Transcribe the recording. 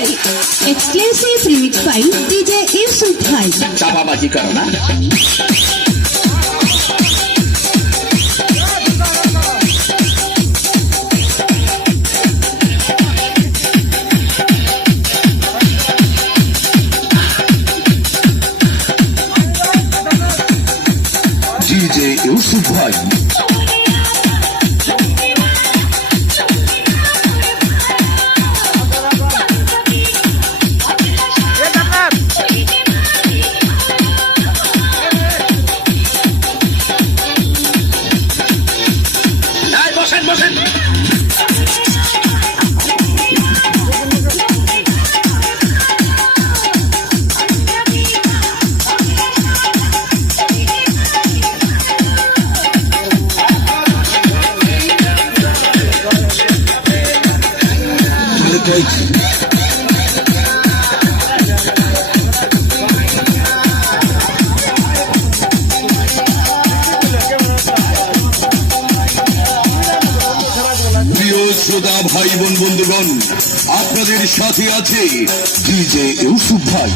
Exclusive remix by DJ Yusuf Bhai. চাপাবাজি করো না DJ Yusuf ভাই প্রিয় শ্রোতা ভাই বোন বন্ধুগণ আপনাদের সাথে আছে ডিজে ইউসুফ ভাই।